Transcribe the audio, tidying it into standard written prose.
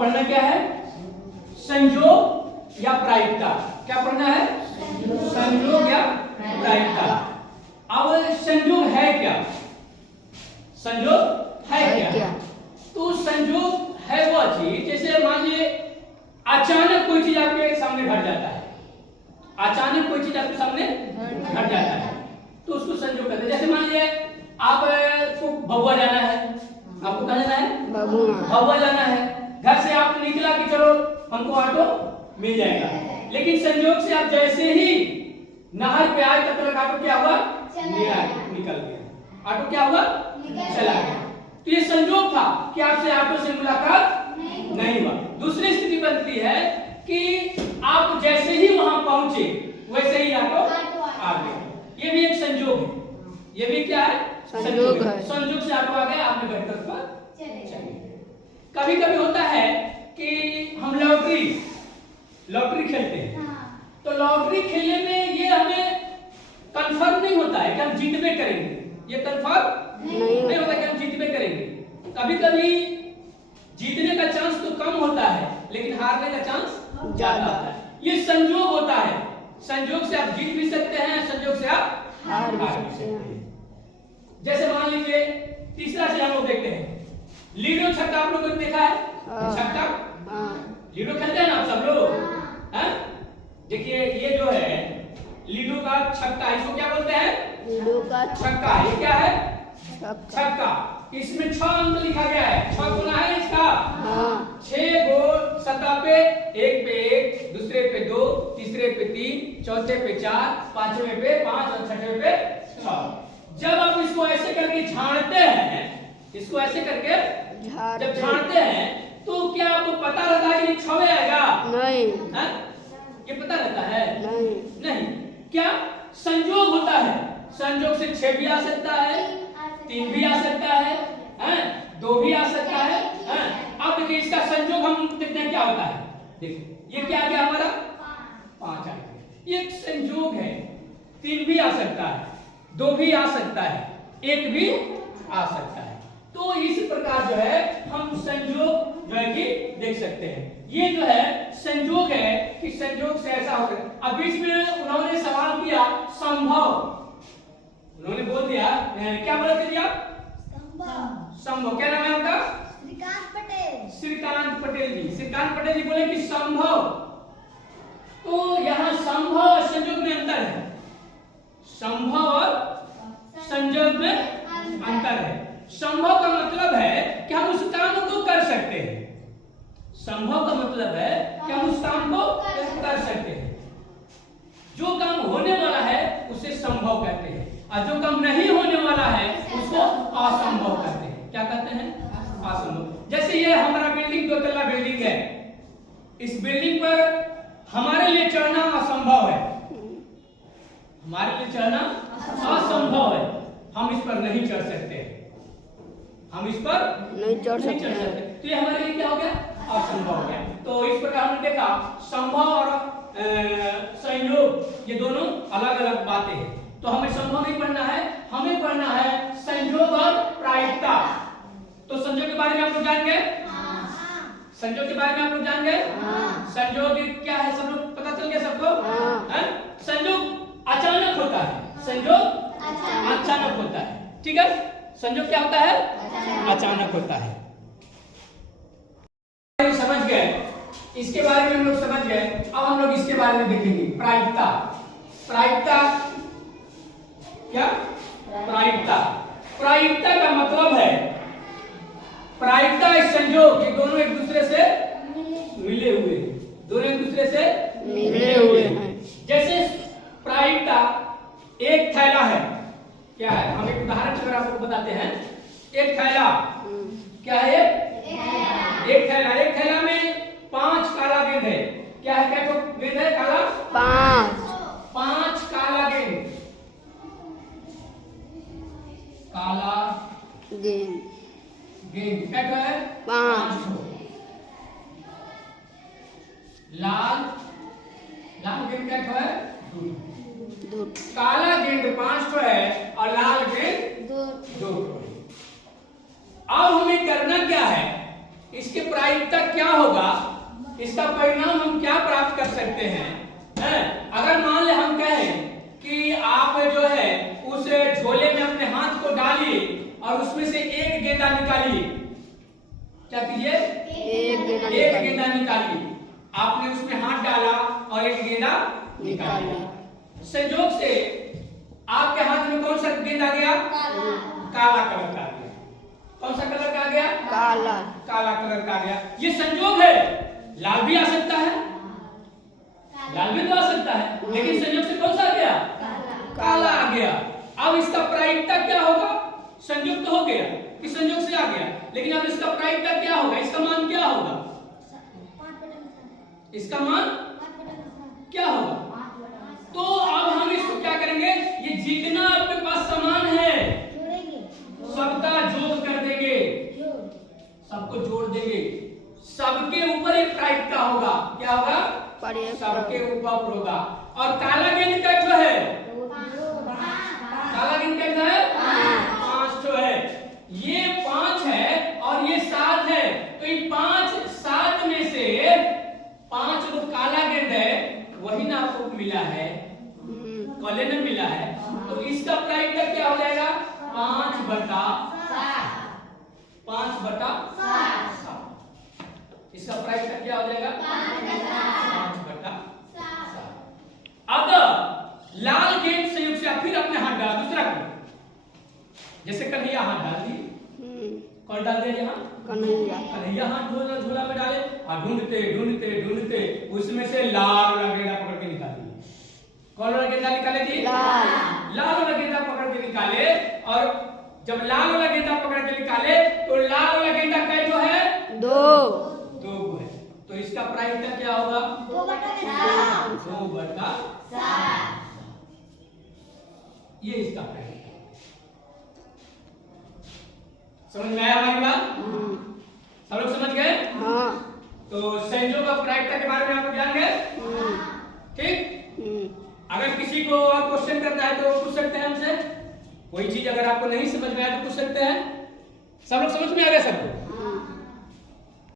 पढ़ना क्या है? संयोग या प्रायिकता। क्या पढ़ना है? संयोग या प्रायिकता। अब संयोग है क्या? संयोग है क्या? तो संयोग है वो चीज, जैसे मान लीजिए अचानक कोई चीज आपके सामने घट जाता है, अचानक कोई चीज आपके सामने घट जाता है तो उसको संयोग कहते हैं। जैसे मान लीजिए आपको भभुआ जाना है, आपको कहाँ जाना है? भभुआ जाना है। घर से आप निकला कि चलो हमको ऑटो मिल जाएगा, लेकिन संयोग से आप जैसे ही नहर पे आए तब तक ऑटो क्या हुआ? निकल गया। ऑटो क्या हुआ? चला गया। तो ये संयोग था कि आपसे ऑटो से मुलाकात नहीं हुआ। दूसरी स्थिति बनती है कि आप जैसे ही वहां पहुंचे वैसे ही ऑटो आ गया। ये भी एक संयोग है। ये भी क्या है? संयोग है। संयोग से ऑटो आ गया, आपने बैठकर उसको चले। कभी कभी होता है कि हम लॉटरी खेलते हैं, तो लॉटरी खेलने में ये हमें कंफर्म नहीं होता है कि हम जीतबे करेंगे। ये कंफर्म नहीं होता कि हम जीतबे करेंगे। कभी कभी जीतने का चांस तो कम होता है, लेकिन हारने का चांस ज्यादा होता है। ये संयोग होता है। संयोग से आप जीत भी सकते हैं, संयोग से आप हार भी सकते हैं। जैसे मान लीजिए तीसरा चीज हम लोग देखते हैं, लीडो छक्का। आप लोगों ने देखा है? छक्का लीडो खेलते हैं ना आप सब लोग? देखिए ये जो है लीडो का छक्का, इसको क्या बोलते हैं? लीडो का छक्का। ये क्या है? छक्का। इसमें 6 अंक लिखा गया है। 6 गुना है इसका। 6 गो सतह पे, एक पे 1, दूसरे पे 2, तीसरे पे 3, चौथे पे 4, पांचवें पे 5 और छठे पे 6। जब आप इसको ऐसे करके झाड़ते हैं, इसको ऐसे करके जब झाड़ते हैं तो क्या आपको पता रहता है कि 6 आएगा? नहीं। ये पता रहता है? नहीं। क्या संयोग होता है? संयोग से 6 भी आ सकता है, 3 भी आ सकता है, 2 भी आ सकता है। अब देखिए इसका संयोग हम देखते हैं क्या होता है। देखिए ये क्या आ गया हमारा? 5 आ गया। ये एक संयोग है। 3 भी आ सकता है, 2 भी आ सकता है, 1 भी आ सकता है। तो इस प्रकार जो है हम संयोग जो है कि देख सकते हैं। ये जो है संयोग है कि संयोग से ऐसा हो सकता है। अब बीच में उन्होंने सवाल किया संभव, उन्होंने बोल दिया क्या बोला थे आप? संभव। क्या नाम है आपका? श्रीकांत पटेल जी। श्रीकांत पटेल जी बोले कि संभव। तो यहाँ संभव और संयोग में अंतर है। संभव और संयोग में अंतर है। संभव का मतलब है कि हम उस काम को कर सकते हैं। संभव का मतलब है कि हम उस काम को कर सकते हैं। जो काम होने वाला है उसे संभव कहते हैं, और जो काम नहीं होने वाला है उसको असंभव कहते हैं। क्या कहते हैं? असंभव। जैसे ये हमारा बिल्डिंग 2 तल्ला बिल्डिंग है, इस बिल्डिंग पर हमारे लिए चढ़ना असंभव है। हमारे लिए चढ़ना असंभव है। हम इस पर नहीं चढ़ सकते, हम इस पर नहीं चढ़ सकते। तो ये हमारे लिए क्या हो गया? असंभव हो गया। तो इस प्रकार हमने देखा संभव और संयोग ये दोनों अलग अलग बातें हैं। तो हमें संभव नहीं पढ़ना है, हमें पढ़ना है संयोग और प्रायिकता। तो संयोग के बारे में आप लोग जान गए? संयोग के बारे में आप लोग जान गए? संयोग क्या है सब लोग पता चल गया सबको? संयोग अचानक होता है। संयोग अचानक होता है। ठीक है? संयोग क्या होता है? अचानक होता है। समझ गए? इसके बारे में हम लोग समझ गए। अब हम लोग इसके बारे में देखेंगे प्रायिकता। प्रायिकता क्या? प्रायिकता। प्रायिकता का मतलब है, प्रायिकता और संयोग ये दोनों एक दूसरे से मिले हुए, दोनों एक दूसरे से मिले हुए हैं। जैसे प्रायिकता एक थैला है। क्या है? हम एक उदाहरण से आपको बताते हैं। एक थैला क्या है? एक थैला। एक थैला में 5 काला गेंद है। क्या है? क्या तो गेंद है काला? 5 काला गेंद। काला गेंद क्या है? 5। लाल गेंद क्या है? 2। काला गेंद 5 है और लाल गेंद 2 है। अब हमें करना क्या है? इसके प्रायिकता क्या होगा, इसका परिणाम हम क्या प्राप्त कर सकते हैं? अगर मान ले हम कहें कि आप जो है उस झोले में अपने हाथ को डालिए और उसमें से एक गेंदा निकालिए। क्या कीजिए? एक गेंदा निकालिए। आपने उसमें हाथ डाला और एक गेंदा निकालिए। संयोग से आपके हाथ में कौन सा गेंद आ गया? काला कलर का आ गया। कौन सा कलर का आ गया? काला कलर का आ गया। ये संयोग है। लाल भी आ सकता है, लाल भी तो आ सकता है, लेकिन संयोग से कौन सा आ गया? काला आ गया। अब इसका प्रायिकता क्या होगा? संयोग तो हो गया कि संयोग से आ गया, लेकिन अब इसका प्रायिकता क्या होगा? इसका मान क्या होगा? इसका मान क्या होगा? तो अब हम इसको क्या करेंगे? ये जितना आपके पास सामान है सबका जोड़ कर देंगे, सबको जोड़ देंगे, सबके ऊपर एक प्रायिकता होगा। क्या होगा? सबके ऊपर होगा। और काला गेंद का जो है, काला गेंद का है 5 तो है, ये 5 है और ये 7 है। तो ये 5 7 में से 5 जो काला गेंद है वही ना आपको मिला है, कॉलेज में मिला है। तो इसका प्रायिकता क्या हो जाएगा? 5/7। इसका प्रायिकता क्या हो जाएगा? 5/7। अब लाल गेंद संयोग से आप फिर अपने हाथ डाला, दूसरा जैसे कन्हैया हाथ डाल दिए। कौन डाल दिया? यहाँ कन्हैया हाथ झोला में डाले और ढूंढते ढूंढते ढूंढते उसमें से लाल वाला गेंदा पकड़ के निकाले। कौन वाला गेंदा निकाले जी? लाल वाला गेंदा पकड़ के निकाले। और जब लाल वाला गेंदा पकड़ के निकाले तो लाल वाला गेंदा का जो है 2 है। तो इसका प्रायिकता क्या होगा? 2/7। ये इसका प्रायिकता। समझ में आया हमारी बात? सब लोग समझ गए? तो संयोग का प्रायिकता के बारे में आपको जान गए? ठीक। अगर किसी को और क्वेश्चन करना है तो पूछ सकते हैं हमसे। कोई चीज अगर आपको नहीं समझ में आया तो पूछ सकते हैं। सब लोग समझ में आ गया सबको?